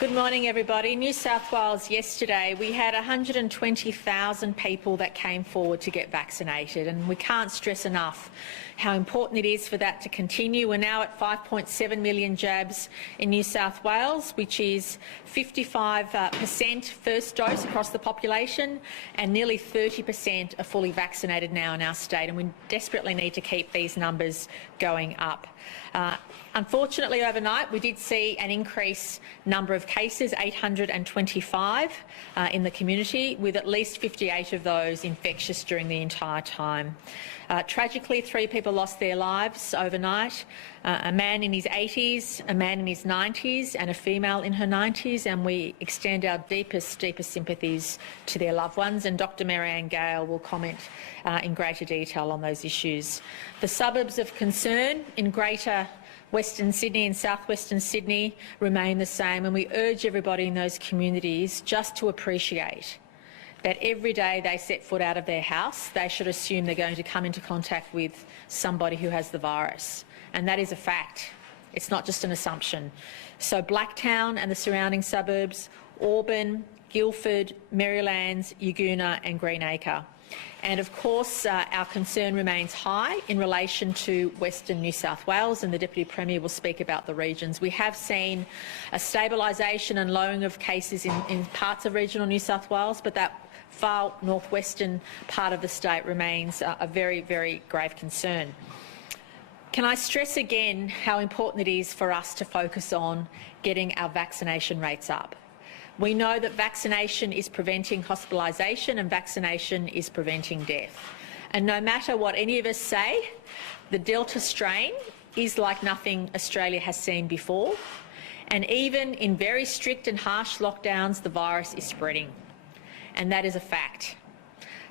Good morning, everybody. New South Wales yesterday, we had 120,000 people that came forward to get vaccinated, and we can't stress enough how important it is for that to continue. We're now at 5.7 million jabs in New South Wales, which is 55% first dose across the population, and nearly 30% are fully vaccinated now in our state, and we desperately need to keep these numbers going up. Unfortunately, overnight we did see an increased number of cases, 825 in the community, with at least 58 of those infectious during the entire time. Tragically, 3 people lost their lives overnight, a man in his 80s, a man in his 90s and a female in her 90s, and we extend our deepest sympathies to their loved ones, and Dr Marianne Gale will comment in greater detail on those issues. The suburbs of concern in Greater Western Sydney and South-Western Sydney remain the same, and we urge everybody in those communities just to appreciate that every day they set foot out of their house, they should assume they're going to come into contact with somebody who has the virus. And that is a fact. It's not just an assumption. So Blacktown and the surrounding suburbs, Auburn, Guildford, Merrylands, Yagoona and Greenacre. And of course, our concern remains high in relation to Western New South Wales, and the Deputy Premier will speak about the regions. We have seen a stabilisation and lowering of cases in parts of regional New South Wales, but that far northwestern part of the state remains a very, very grave concern. Can I stress again how important it is for us to focus on getting our vaccination rates up? We know that vaccination is preventing hospitalisation and vaccination is preventing death. And no matter what any of us say, the Delta strain is like nothing Australia has seen before. And even in very strict and harsh lockdowns, the virus is spreading. And that is a fact.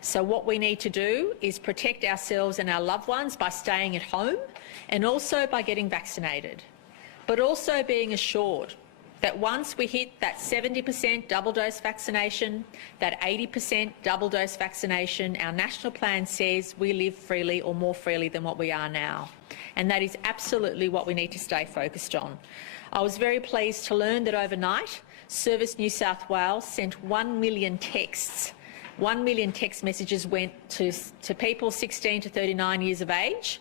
So what we need to do is protect ourselves and our loved ones by staying at home and also by getting vaccinated, but also being assured that once we hit that 70% double-dose vaccination, that 80% double-dose vaccination, our national plan says we live freely or more freely than what we are now. And that is absolutely what we need to stay focused on. I was very pleased to learn that overnight, Service New South Wales sent 1 million texts. 1 million text messages went to people 16 to 39 years of age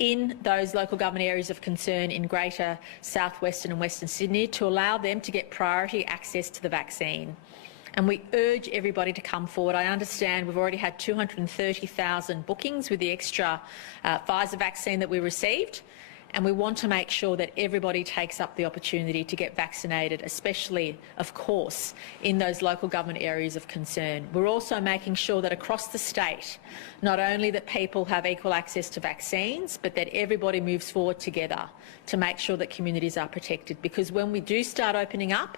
in those local government areas of concern in Greater South-Western and Western Sydney to allow them to get priority access to the vaccine. And we urge everybody to come forward. I understand we've already had 230,000 bookings with the extra Pfizer vaccine that we received, and we want to make sure that everybody takes up the opportunity to get vaccinated, especially, of course, in those local government areas of concern. We're also making sure that across the state, not only that people have equal access to vaccines, but that everybody moves forward together to make sure that communities are protected. Because when we do start opening up,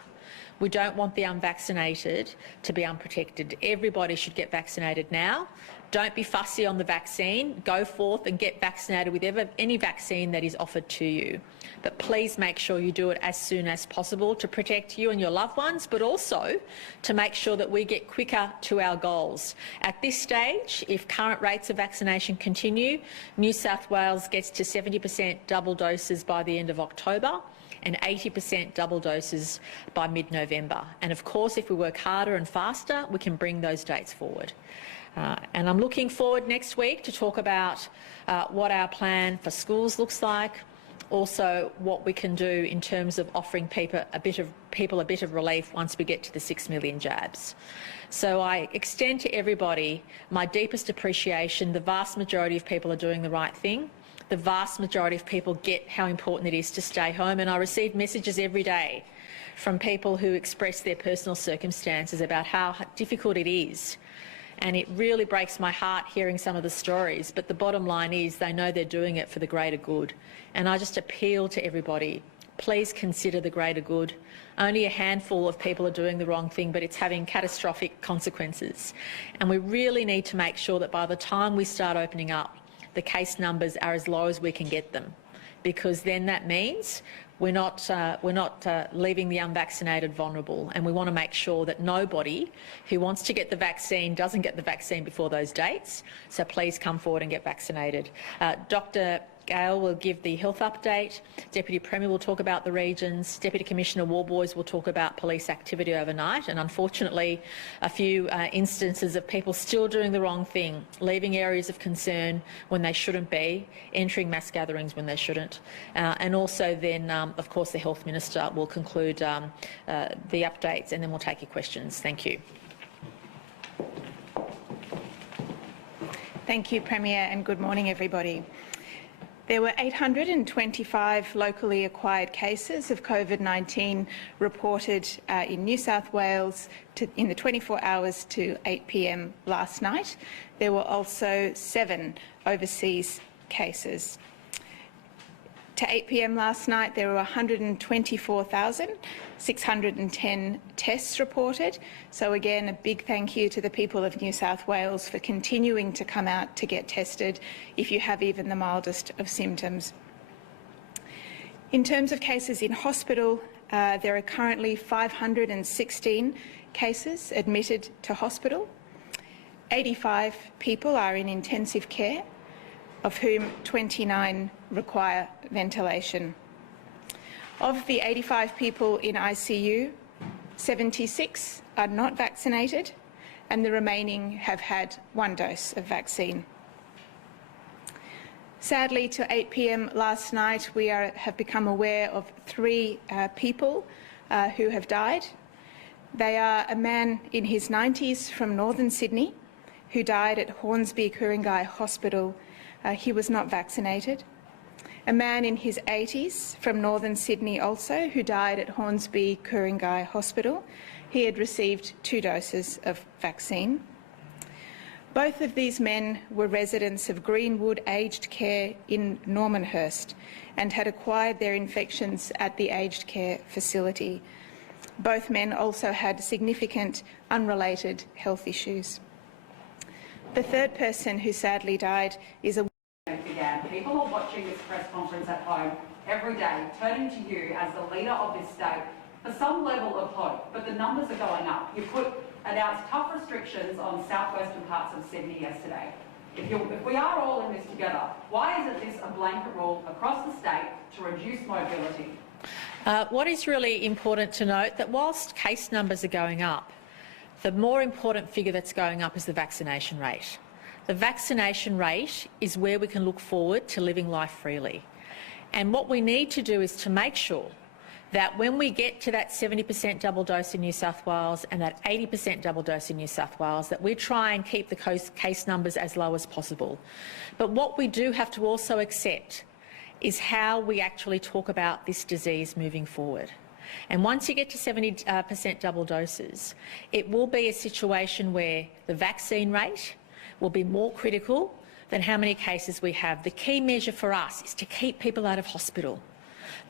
we don't want the unvaccinated to be unprotected. Everybody should get vaccinated now. Don't be fussy on the vaccine. Go forth and get vaccinated with any vaccine that is offered to you. But please make sure you do it as soon as possible to protect you and your loved ones, but also to make sure that we get quicker to our goals. At this stage, if current rates of vaccination continue, New South Wales gets to 70% double doses by the end of October and 80% double doses by mid-November. And of course, if we work harder and faster, we can bring those dates forward. And I'm looking forward next week to talk about what our plan for schools looks like, also what we can do in terms of offering people a bit of relief once we get to the 6 million jabs. So I extend to everybody my deepest appreciation. The vast majority of people are doing the right thing. The vast majority of people get how important it is to stay home, and I receive messages every day from people who express their personal circumstances about how difficult it is. And it really breaks my heart hearing some of the stories, but the bottom line is they know they're doing it for the greater good. And I just appeal to everybody, please consider the greater good. Only a handful of people are doing the wrong thing, but it's having catastrophic consequences. And we really need to make sure that by the time we start opening up, the case numbers are as low as we can get them, because then that means we're not leaving the unvaccinated vulnerable, and we want to make sure that nobody who wants to get the vaccine doesn't get the vaccine before those dates. So please come forward and get vaccinated. Dr Gale will give the health update. Deputy Premier will talk about the regions. Deputy Commissioner Warboys will talk about police activity overnight, and unfortunately a few instances of people still doing the wrong thing, leaving areas of concern when they shouldn't be, entering mass gatherings when they shouldn't. And also then, of course, the Health Minister will conclude the updates, and then we'll take your questions. Thank you. Thank you, Premier, and good morning, everybody. There were 825 locally acquired cases of COVID-19 reported in New South Wales in the 24 hours to 8 p.m. last night. There were also 7 overseas cases. To 8 p.m. last night, there were 124,610 tests reported. So again, a big thank you to the people of New South Wales for continuing to come out to get tested if you have even the mildest of symptoms. In terms of cases in hospital, there are currently 516 cases admitted to hospital. 85 people are in intensive care, of whom 29 require ventilation. Of the 85 people in ICU, 76 are not vaccinated, and the remaining have had 1 dose of vaccine. Sadly, to 8 p.m. last night, we have become aware of 3 people who have died. They are a man in his 90s from northern Sydney who died at Hornsby Ku-ring-gai Hospital. He was not vaccinated. A man in his 80s from northern Sydney also who died at Hornsby Ku-ring-gai Hospital. He had received 2 doses of vaccine. Both of these men were residents of Greenwood Aged Care in Normanhurst and had acquired their infections at the aged care facility. Both men also had significant unrelated health issues. The third person who sadly died is a People are watching this press conference at home every day, turning to you as the leader of this state for some level of hope, but the numbers are going up. You announced tough restrictions on southwestern parts of Sydney yesterday. If we are all in this together, why isn't this a blanket rule across the state to reduce mobility? What is really important to note that whilst case numbers are going up, the more important figure that's going up is the vaccination rate. The vaccination rate is where we can look forward to living life freely. And what we need to do is to make sure that when we get to that 70% double dose in New South Wales and that 80% double dose in New South Wales, that we try and keep the case numbers as low as possible. But what we do have to also accept is how we actually talk about this disease moving forward. And once you get to 70% double doses, it will be a situation where the vaccine rate will be more critical than how many cases we have. The key measure for us is to keep people out of hospital.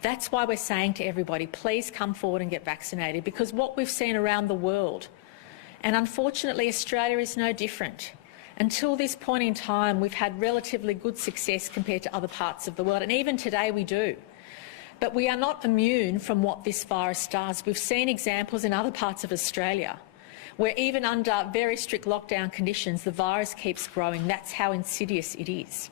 That's why we're saying to everybody, please come forward and get vaccinated, because what we've seen around the world, and unfortunately Australia is no different. Until this point in time, we've had relatively good success compared to other parts of the world, and even today we do. But we are not immune from what this virus does. We've seen examples in other parts of Australia where even under very strict lockdown conditions, the virus keeps growing. That's how insidious it is.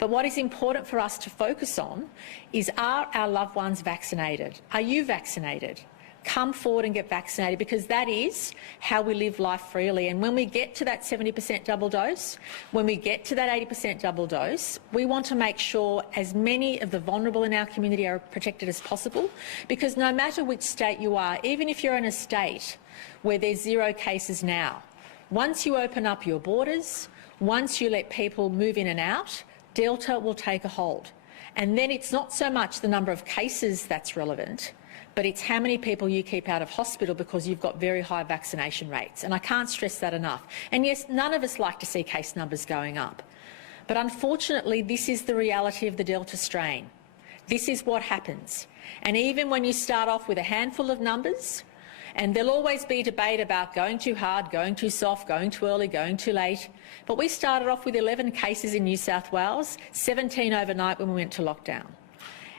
But what is important for us to focus on is, are our loved ones vaccinated? Are you vaccinated? Come forward and get vaccinated, because that is how we live life freely. And when we get to that 70% double dose, when we get to that 80% double dose, we want to make sure as many of the vulnerable in our community are protected as possible, because no matter which state you are, even if you're in a state where there's 0 cases now, once you open up your borders, once you let people move in and out, Delta will take a hold. And then it's not so much the number of cases that's relevant, but it's how many people you keep out of hospital, because you've got very high vaccination rates. And I can't stress that enough. And yes, none of us like to see case numbers going up. But unfortunately, this is the reality of the Delta strain. This is what happens. And even when you start off with a handful of numbers, and there'll always be debate about going too hard, going too soft, going too early, going too late. But we started off with 11 cases in New South Wales, 17 overnight when we went to lockdown.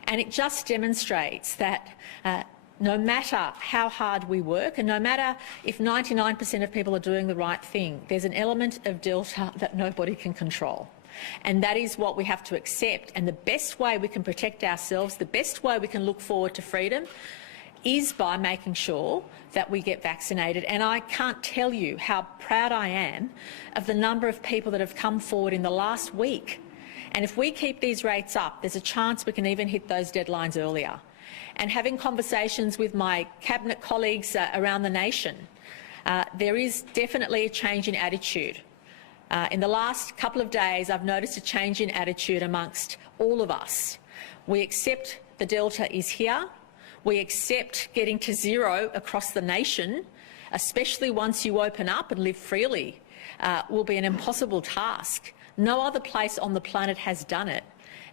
And it just demonstrates that no matter how hard we work, and no matter if 99% of people are doing the right thing, there's an element of Delta that nobody can control. And that is what we have to accept. And the best way we can protect ourselves, the best way we can look forward to freedom, is by making sure that we get vaccinated. And I can't tell you how proud I am of the number of people that have come forward in the last week. And if we keep these rates up, there's a chance we can even hit those deadlines earlier. And having conversations with my cabinet colleagues around the nation, there is definitely a change in attitude. In the last couple of days, I've noticed a change in attitude amongst all of us. We accept the Delta is here. We accept getting to zero across the nation, especially once you open up and live freely, will be an impossible task. No other place on the planet has done it,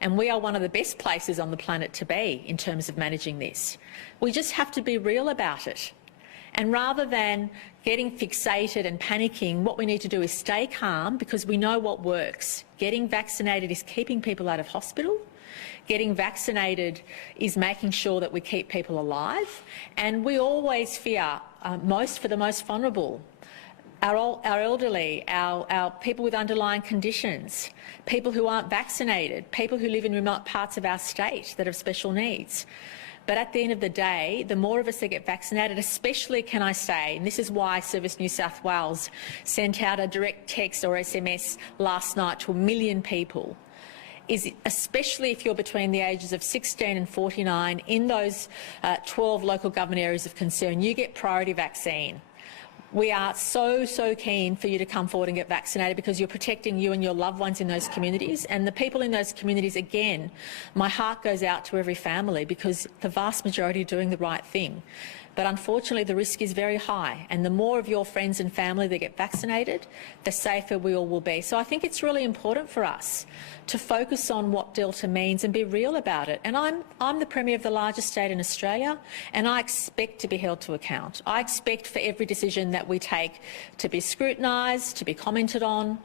and we are one of the best places on the planet to be in terms of managing this. We just have to be real about it. And rather than getting fixated and panicking, what we need to do is stay calm, because we know what works. Getting vaccinated is keeping people out of hospital. Getting vaccinated is making sure that we keep people alive. And we always fear most for the most vulnerable. Our elderly, our people with underlying conditions, people who aren't vaccinated, people who live in remote parts of our state that have special needs. But at the end of the day, the more of us that get vaccinated, especially, can I say, and this is why Service New South Wales sent out a direct text or SMS last night to 1 million people, is especially if you're between the ages of 16 and 49 in those 12 local government areas of concern, you get priority vaccine. We are so keen for you to come forward and get vaccinated, because you're protecting you and your loved ones in those communities. And the people in those communities, again, my heart goes out to every family, because the vast majority are doing the right thing. But unfortunately, the risk is very high, and the more of your friends and family that get vaccinated, the safer we all will be. So I think it's really important for us to focus on what Delta means and be real about it. And I'm the Premier of the largest state in Australia, and I expect to be held to account. I expect for every decision that we take to be scrutinised, to be commented on.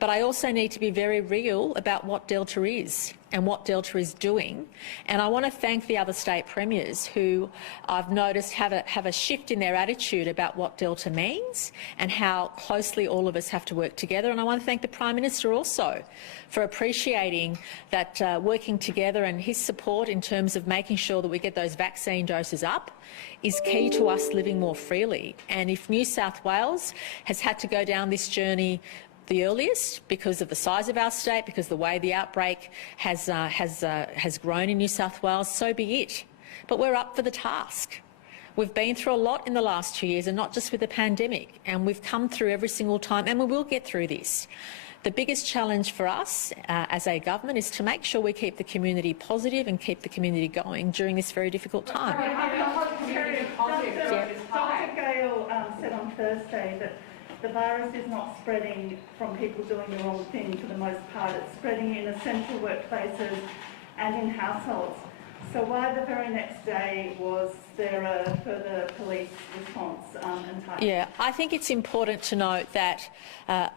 But I also need to be very real about what Delta is and what Delta is doing. And I want to thank the other state premiers who I've noticed have a shift in their attitude about what Delta means and how closely all of us have to work together. And I want to thank the Prime Minister also for appreciating that working together, and his support in terms of making sure that we get those vaccine doses up is key to us living more freely. And if New South Wales has had to go down this journey the earliest, because of the size of our state, because the way the outbreak has grown in New South Wales, so be it. But we're up for the task. We've been through a lot in the last 2 years, and not just with the pandemic, and we've come through every single time, and we will get through this. The biggest challenge for us as a government is to make sure we keep the community positive and keep the community going during this very difficult time. Dr. Gale said on Thursday that the virus is not spreading from people doing the wrong thing for the most part. It's spreading in essential workplaces and in households. So why the very next day was there a further police response and type? Yeah, I think it's important to note that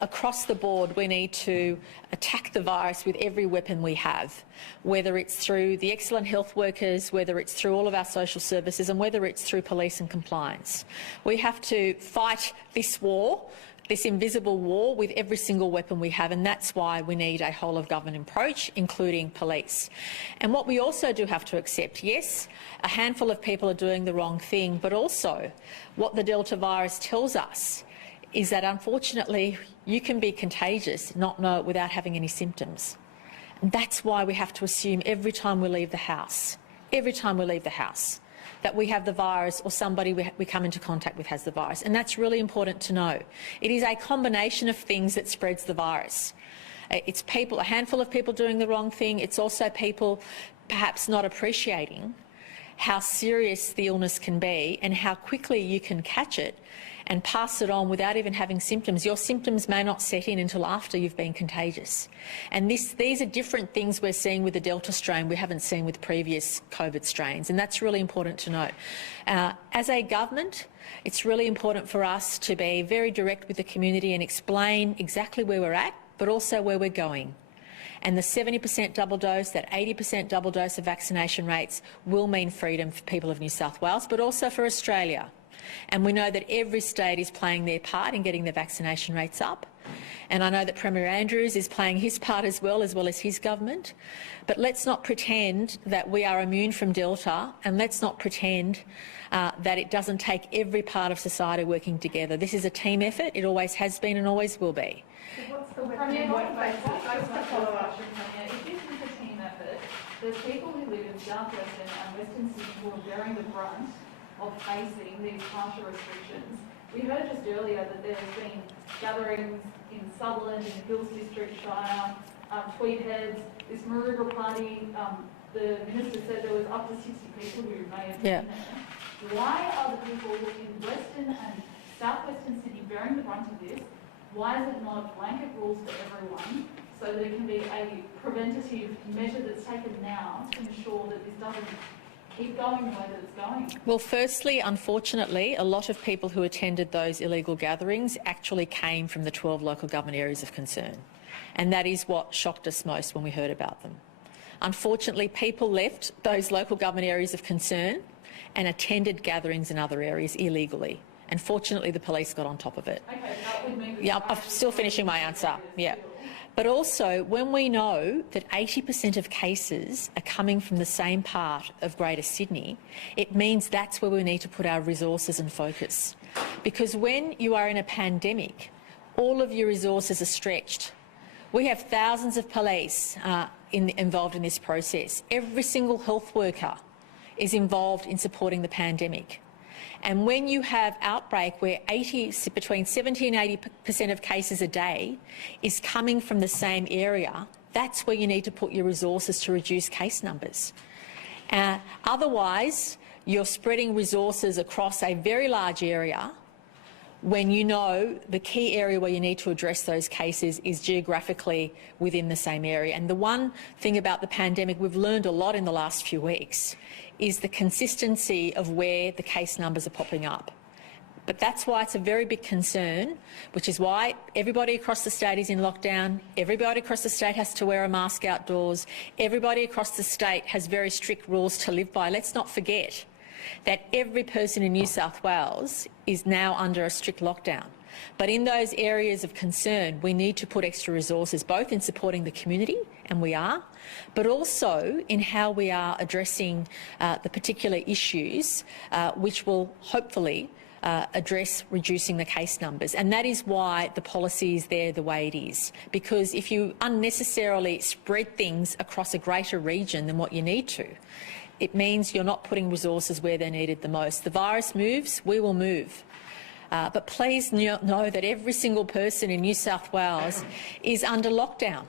across the board we need to attack the virus with every weapon we have, whether it's through the excellent health workers, whether it's through all of our social services, and whether it's through police and compliance. We have to fight this war, this invisible war, with every single weapon we have, and that's why we need a whole-of-government approach, including police. And what we also do have to accept, yes, a handful of people are doing the wrong thing, but also what the Delta virus tells us is that, unfortunately, you can be contagious, not know it without having any symptoms. And that's why we have to assume every time we leave the house, that we have the virus, or somebody we come into contact with has the virus. And that's really important to know. It is a combination of things that spreads the virus. It's people, a handful of people doing the wrong thing. It's also people perhaps not appreciating how serious the illness can be and how quickly you can catch it and pass it on without even having symptoms. Your symptoms may not set in until after you've been contagious. And these are different things we're seeing with the Delta strain we haven't seen with previous COVID strains, and that's really important to note. As a government, it's really important for us to be very direct with the community and explain exactly where we're at, but also where we're going. And the 70% double dose, that 80% double dose of vaccination rates will mean freedom for people of New South Wales, but also for Australia. And we know that every state is playing their part in getting the vaccination rates up. And I know that Premier Andrews is playing his part as well as his government. But let's not pretend that we are immune from Delta, and let's not pretend that it doesn't take every part of society working together. This is a team effort. It always has been and always will be. So what's the Premier, workplace? just to follow up, Premier, if this is a team effort, there's people who live in South Western and Western Sydney who are bearing the brunt of facing these harsher restrictions. We heard just earlier that there have been gatherings in Sutherland, in the Hills District, Shire, Tweedheads, this Maroubra party, the Minister said there was up to 60 people who may have been there. Why are the people in Western and South Western Sydney bearing the brunt of this? Why is it not blanket rules for everyone so that it can be a preventative measure that's taken now to ensure that this doesn't keep going the way that it's going? Well, firstly, unfortunately, a lot of people who attended those illegal gatherings actually came from the 12 local government areas of concern. And that is what shocked us most when we heard about them. Unfortunately, people left those local government areas of concern and attended gatherings in other areas illegally. And fortunately, the police got on top of it. Okay, that would mean that Yeah, I'm still finishing my answer. Yeah. But also, when we know that 80% of cases are coming from the same part of Greater Sydney, it means that's where we need to put our resources and focus. Because when you are in a pandemic, all of your resources are stretched. We have thousands of police involved in this process. Every single health worker is involved in supporting the pandemic. And when you have outbreak where between 70 and 80% of cases a day is coming from the same area, that's where you need to put your resources to reduce case numbers. Otherwise, you're spreading resources across a very large area when you know the key area where you need to address those cases is geographically within the same area. And the one thing about the pandemic we've learned a lot in the last few weeks is the consistency of where the case numbers are popping up. But that's why it's a very big concern, which is why everybody across the state is in lockdown, everybody across the state has to wear a mask outdoors, everybody across the state has very strict rules to live by. Let's not forget that every person in New South Wales is now under a strict lockdown. But in those areas of concern, we need to put extra resources, both in supporting the community, and we are, but also in how we are addressing the particular issues which will hopefully address reducing the case numbers. And that is why the policy is there the way it is. Because if you unnecessarily spread things across a greater region than what you need to, it means you're not putting resources where they're needed the most. The virus moves, we will move. But please know that every single person in New South Wales is under lockdown.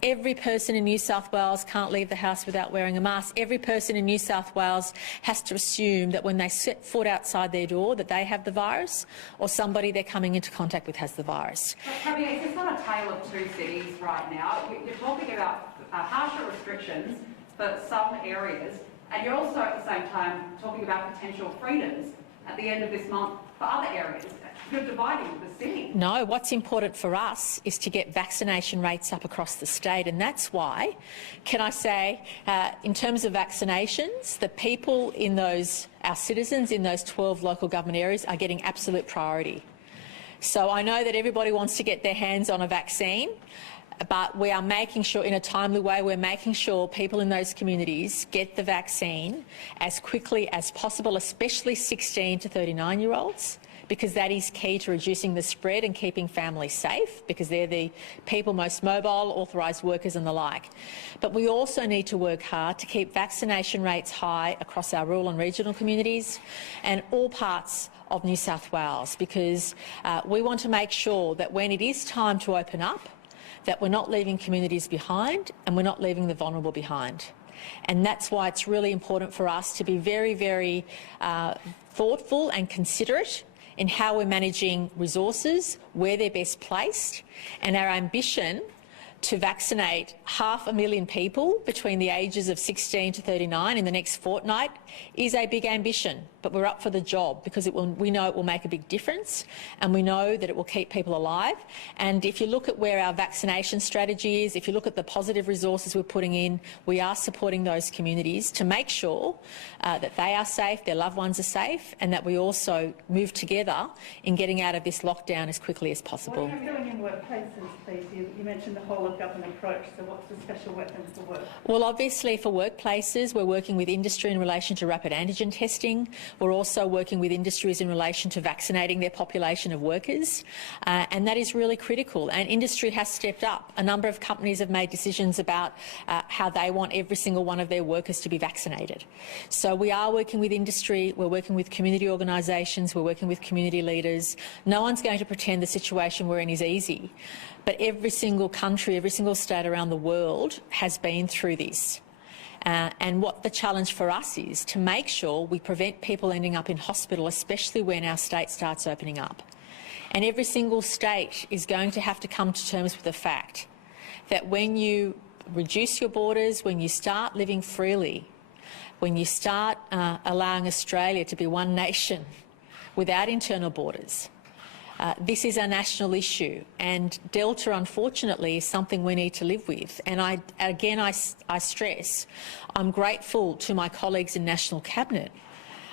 Every person in New South Wales can't leave the house without wearing a mask. Every person in New South Wales has to assume that when they set foot outside their door that they have the virus or somebody they're coming into contact with has the virus. Premier, it's not a tale of two cities right now. You're talking about harsher restrictions for some areas, and you're also at the same time talking about potential freedoms at the end of this month for other areas. You're dividing the city. No, what's important for us is to get vaccination rates up across the state, and that's why, can I say, in terms of vaccinations, the people in those, our citizens in those 12 local government areas are getting absolute priority. So I know that everybody wants to get their hands on a vaccine, but we are making sure, in a timely way, we're making sure people in those communities get the vaccine as quickly as possible, especially 16 to 39-year-olds, because that is key to reducing the spread and keeping families safe, because they're the people most mobile, authorised workers and the like. But we also need to work hard to keep vaccination rates high across our rural and regional communities and all parts of New South Wales, because we want to make sure that when it is time to open up, that we're not leaving communities behind and we're not leaving the vulnerable behind. And that's why it's really important for us to be very, very thoughtful and considerate in how we're managing resources, where they're best placed, and our ambition to vaccinate 500,000 people between the ages of 16 to 39 in the next fortnight is a big ambition, but we're up for the job because we know it will make a big difference, and we know that it will keep people alive. And if you look at where our vaccination strategy is, if you look at the positive resources we're putting in, we are supporting those communities to make sure that they are safe, their loved ones are safe, and that we also move together in getting out of this lockdown as quickly as possible. What are you doing in workplaces, please? You mentioned the whole of government approach, so what's the special weapons for work? Well, obviously for workplaces, we're working with industry in relation to rapid antigen testing. We're also working with industries in relation to vaccinating their population of workers, and that is really critical. And industry has stepped up. A number of companies have made decisions about how they want every single one of their workers to be vaccinated. So we are working with industry, we're working with community organisations, we're working with community leaders. No one's going to pretend the situation we're in is easy, but every single country, every single state around the world has been through this. And what the challenge for us is to make sure we prevent people ending up in hospital, especially when our state starts opening up. And every single state is going to have to come to terms with the fact that when you reduce your borders, when you start living freely, when you start allowing Australia to be one nation without internal borders, this is a national issue, and Delta, unfortunately, is something we need to live with. And I stress, I'm grateful to my colleagues in National Cabinet.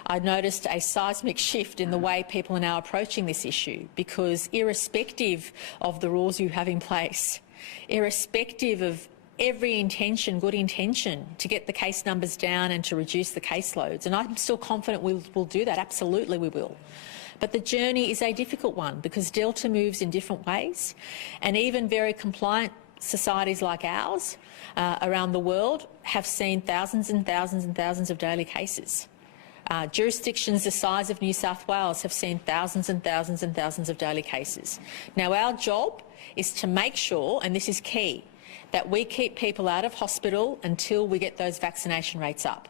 I noticed a seismic shift in the way people are now approaching this issue, because irrespective of the rules you have in place, irrespective of every intention, good intention, to get the case numbers down and to reduce the caseloads, and I'm still confident we'll do that, absolutely we will. But the journey is a difficult one because Delta moves in different ways, and even very compliant societies like ours around the world have seen thousands and thousands and thousands of daily cases. Jurisdictions the size of New South Wales have seen thousands and thousands and thousands of daily cases. Now, our job is to make sure, and this is key, that we keep people out of hospital until we get those vaccination rates up.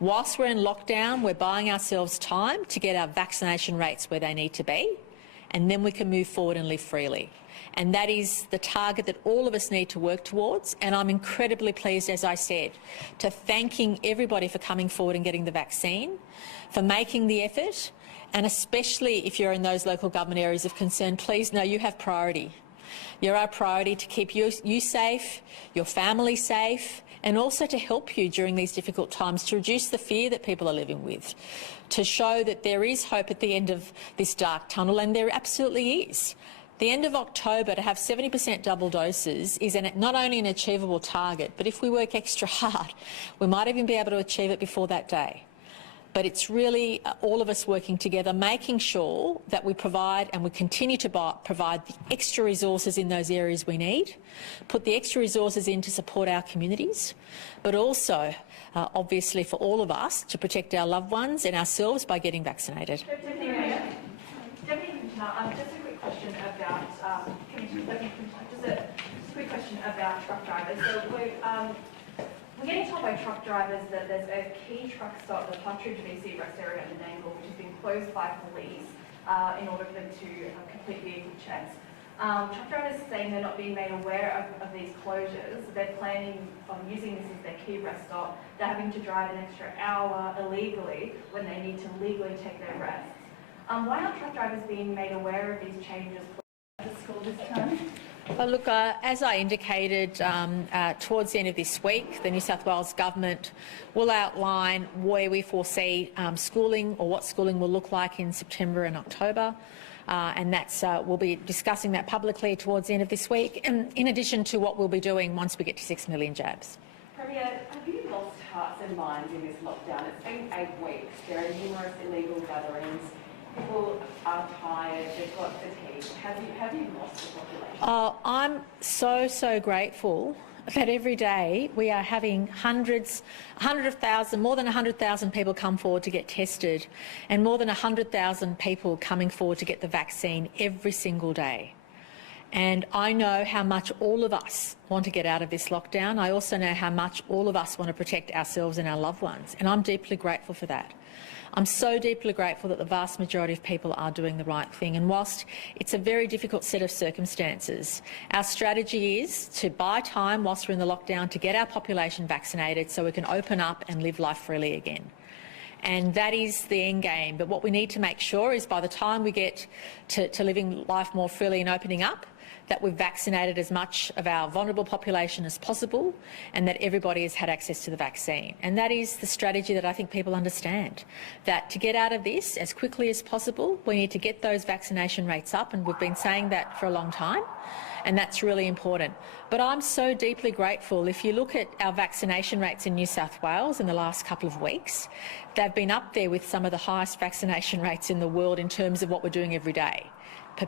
Whilst we're in lockdown, we're buying ourselves time to get our vaccination rates where they need to be, and then we can move forward and live freely. And that is the target that all of us need to work towards. And I'm incredibly pleased, as I said, to thanking everybody for coming forward and getting the vaccine, for making the effort, and especially if you're in those local government areas of concern, please know you have priority. You're our priority to keep you safe, your family safe, and also to help you during these difficult times, to reduce the fear that people are living with, to show that there is hope at the end of this dark tunnel, and there absolutely is. The end of October, to have 70% double doses is not only an achievable target, but if we work extra hard, we might even be able to achieve it before that day. But it's really all of us working together, making sure that we provide and we continue to provide the extra resources in those areas we need, put the extra resources in to support our communities, but also, obviously, for all of us to protect our loved ones and ourselves by getting vaccinated. Deputy Commissioner, just a quick question about truck drivers. So we're getting told by truck drivers that there's a key truck stop, the Partridge BC rest area in Nangle, which has been closed by police in order for them to complete vehicle checks. Truck drivers saying they're not being made aware of these closures. They're planning on using this as their key rest stop. They're having to drive an extra hour illegally when they need to legally take their rests. Why aren't truck drivers being made aware of these changes at the school this term? Well, look, as I indicated, towards the end of this week, the New South Wales Government will outline where we foresee schooling, or what schooling will look like in September and October. And we'll be discussing that publicly towards the end of this week, in addition to what we'll be doing once we get to 6 million jabs. Premier, have you lost hearts and minds in this lockdown? It's been 8 weeks. There are numerous illegal gatherings. People are tired, they've got fatigue. Have you lost the population? I'm so grateful that every day we are having more than 100,000 people come forward to get tested, and more than 100,000 people coming forward to get the vaccine every single day. And I know how much all of us want to get out of this lockdown. I also know how much all of us want to protect ourselves and our loved ones, and I'm deeply grateful for that. I'm so deeply grateful that the vast majority of people are doing the right thing. And whilst it's a very difficult set of circumstances, our strategy is to buy time whilst we're in the lockdown to get our population vaccinated so we can open up and live life freely again. And that is the end game. But what we need to make sure is by the time we get to living life more freely and opening up, that we've vaccinated as much of our vulnerable population as possible and that everybody has had access to the vaccine. And that is the strategy that I think people understand, that to get out of this as quickly as possible, we need to get those vaccination rates up, and we've been saying that for a long time, and that's really important. But I'm so deeply grateful. If you look at our vaccination rates in New South Wales in the last couple of weeks, they've been up there with some of the highest vaccination rates in the world in terms of what we're doing every day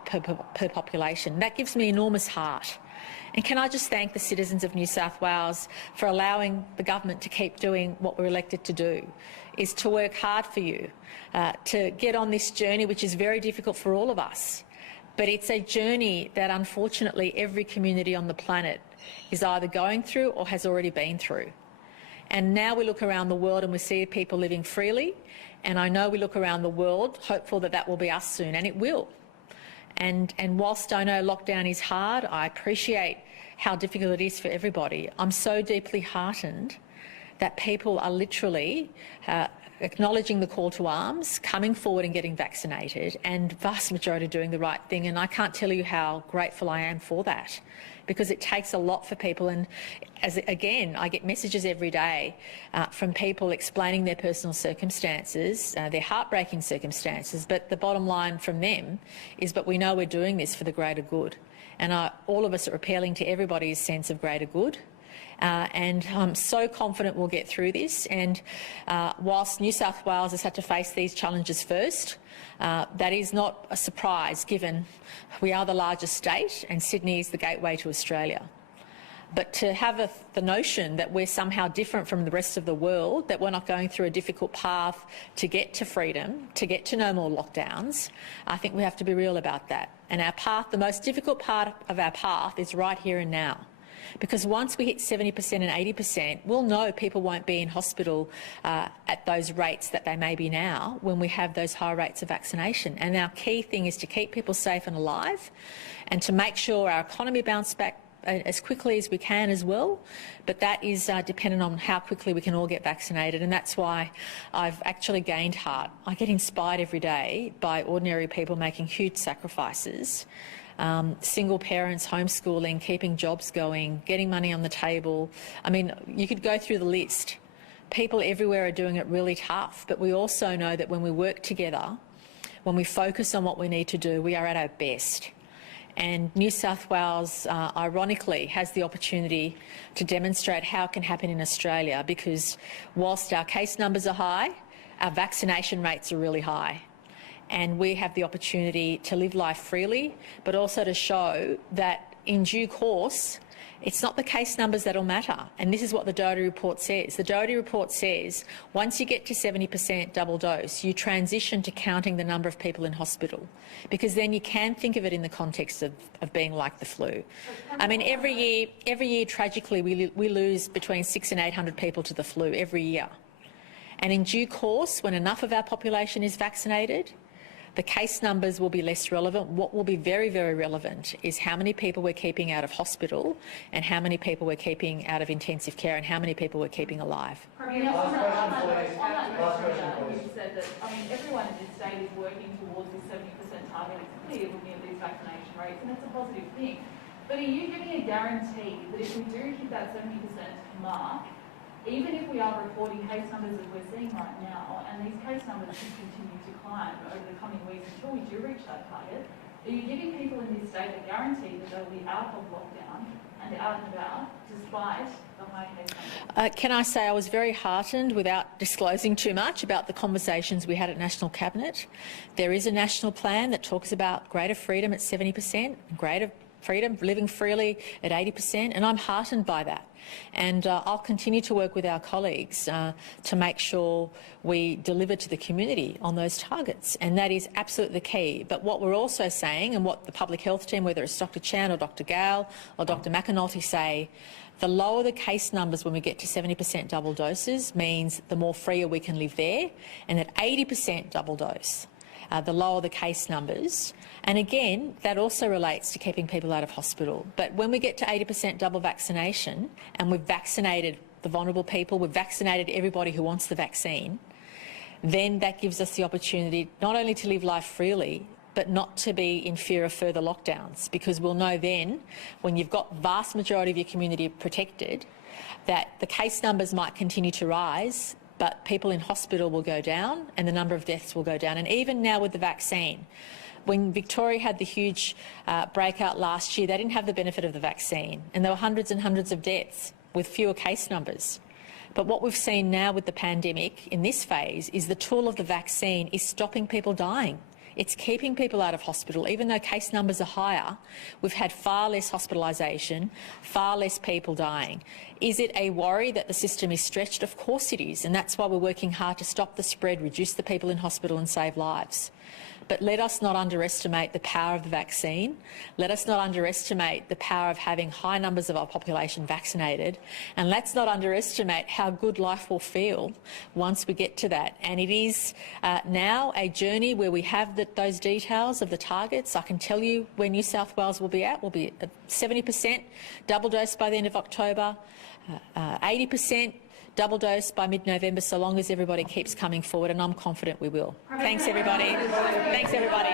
per population. That gives me enormous heart. And can I just thank the citizens of New South Wales for allowing the government to keep doing what we're elected to do, is to work hard for you, to get on this journey, which is very difficult for all of us. But it's a journey that unfortunately every community on the planet is either going through or has already been through. And now we look around the world and we see people living freely, and I know we look around the world hopeful that that will be us soon, and it will. And whilst I know lockdown is hard, I appreciate how difficult it is for everybody. I'm so deeply heartened that people are literally acknowledging the call to arms, coming forward and getting vaccinated, and vast majority doing the right thing. And I can't tell you how grateful I am for that, because it takes a lot for people. And again, I get messages every day from people explaining their personal circumstances, their heartbreaking circumstances, but the bottom line from them is, but we know we're doing this for the greater good. And all of us are appealing to everybody's sense of greater good. And I'm so confident we'll get through this. And whilst New South Wales has had to face these challenges first, that is not a surprise, given we are the largest state and Sydney is the gateway to Australia. But to have the notion that we're somehow different from the rest of the world, that we're not going through a difficult path to get to freedom, to get to no more lockdowns, I think we have to be real about that. And our path, the most difficult part of our path, is right here and now. Because once we hit 70% and 80%, we'll know people won't be in hospital at those rates that they may be now when we have those high rates of vaccination. And our key thing is to keep people safe and alive and to make sure our economy bounces back as quickly as we can as well, but that is dependent on how quickly we can all get vaccinated, and that's why I've actually gained heart. I get inspired every day by ordinary people making huge sacrifices, single parents, homeschooling, keeping jobs going, getting money on the table. I mean, you could go through the list. People everywhere are doing it really tough, but we also know that when we work together, when we focus on what we need to do, we are at our best. And New South Wales, ironically, has the opportunity to demonstrate how it can happen in Australia, because whilst our case numbers are high, our vaccination rates are really high. And we have the opportunity to live life freely, but also to show that in due course, it's not the case numbers that will matter. And this is what the Doherty report says. The Doherty report says once you get to 70% double dose, you transition to counting the number of people in hospital, because then you can think of it in the context of being like the flu. I mean, every year tragically, we lose between 600 and 800 people to the flu every year. And in due course, when enough of our population is vaccinated, the case numbers will be less relevant. What will be very, very relevant is how many people we're keeping out of hospital and how many people we're keeping out of intensive care and how many people we're keeping alive. Premier, on that question, you said that, I mean, everyone in this state is working towards this 70% target. It's clear looking at these vaccination rates, and that's a positive thing. But are you giving a guarantee that if we do hit that 70% mark, even if we are reporting case numbers as we're seeing right now, and these case numbers can continue to climb over the coming weeks until we do reach that target, are you giving people in this state a guarantee that they'll be out of lockdown and out and about despite the high case numbers? Can I say I was very heartened, without disclosing too much, about the conversations we had at National Cabinet. There is a national plan that talks about greater freedom at 70%, greater freedom, living freely at 80%, and I'm heartened by that. And I'll continue to work with our colleagues to make sure we deliver to the community on those targets, and that is absolutely the key. But what we're also saying, and what the public health team, whether it's Dr Chan or Dr Gale or Dr McAnulty say, the lower the case numbers when we get to 70% double doses means the more freer we can live there, and at 80% double dose, the lower the case numbers. And again, that also relates to keeping people out of hospital. But when we get to 80% double vaccination and we've vaccinated the vulnerable people, we've vaccinated everybody who wants the vaccine, then that gives us the opportunity not only to live life freely, but not to be in fear of further lockdowns, because we'll know then, when you've got the vast majority of your community protected, that the case numbers might continue to rise, but people in hospital will go down and the number of deaths will go down. And even now with the vaccine, when Victoria had the huge breakout last year, they didn't have the benefit of the vaccine, and there were hundreds and hundreds of deaths with fewer case numbers. But what we've seen now with the pandemic in this phase is the tool of the vaccine is stopping people dying. It's keeping people out of hospital. Even though case numbers are higher, we've had far less hospitalisation, far less people dying. Is it a worry that the system is stretched? Of course it is, and that's why we're working hard to stop the spread, reduce the people in hospital and save lives. But let us not underestimate the power of the vaccine. Let us not underestimate the power of having high numbers of our population vaccinated. And let's not underestimate how good life will feel once we get to that. And it is now a journey where we have those details of the targets. I can tell you where New South Wales will be at. We'll be at 70% double dose by the end of October, 80% double dose by mid-November, so long as everybody keeps coming forward, and I'm confident we will. Thanks, everybody. Thanks, everybody.